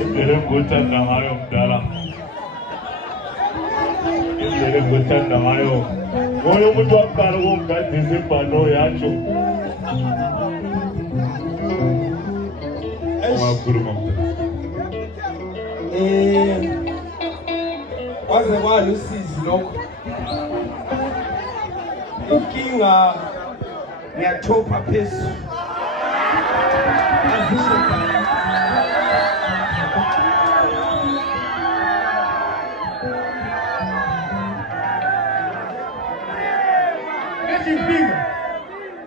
Indlela engiwuthanda ngayo mdala. Indlela engiwuthanda ngayo. Ngoye umuntu waqala ukungigadisa ibhano yatsho. Ungakhuluma mdala. Kwaze kwalusizi lokho. Inkinga ngiyathopa phezulu. Azisho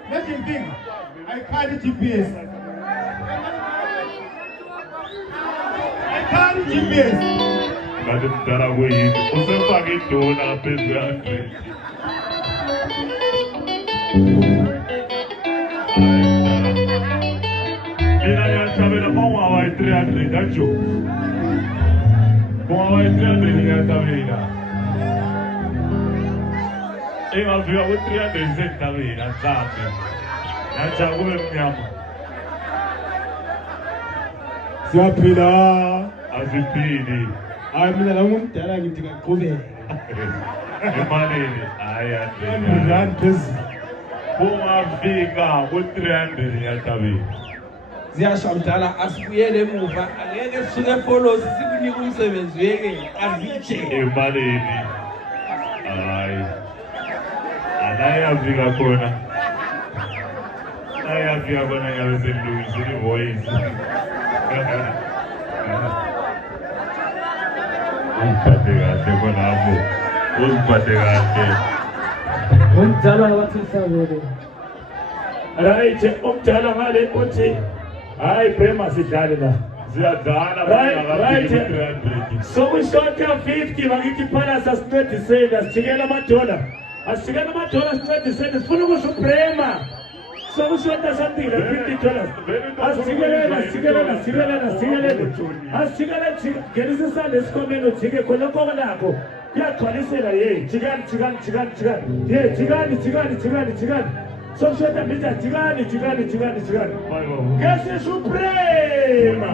Making finger. I carry GPS. I carry GPS. Ngati mdala kuyini usefake idona phezu yakhe. Mina ngiyathabela mawawa 300 ajo. Mawawa 300 ngiyathabela. Engafika ku 300 sentabela mhlambe. Yacha kube mnyama. Siyaphila. Asiphili. Hayi mina la ngumdala ngithi ngaqhubeka. Emalini hayi Ngizani phezulu. Ungafika ku 300 ngiyathabela. Ziyasho mdala asibuyele emuva angeke sisuke follow sikunika umsebenzi weke avitshe. Emalini hayi. Anayafika khona. Ayafika khona ngabe selungisile ivoice. Uziphathe kahle khonapho. Uziphathe kahle. Umdala wathi sabele. Right, umdala ngale uthi hayi Prema sidlale la. Ziyadlala Right. So we shot 50 bakithi Palace asincediseni asijikela amadola. Asigana amadola asincediseni sifuna ukusho Prema. So we shot something like $50. Asigela gerisi sale sikomeni ujike khona konke lakho. Kuyagcwalisela ye. Jikani. Ye jikani. So we shot mita jikani. Guess is Prema.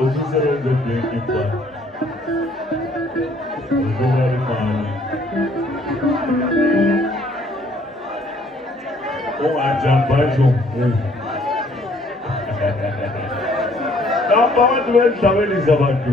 Usisebenze ngekipa. Uzobali mali. Ungajamba nje. Lapha abantu bendaweni zabantu.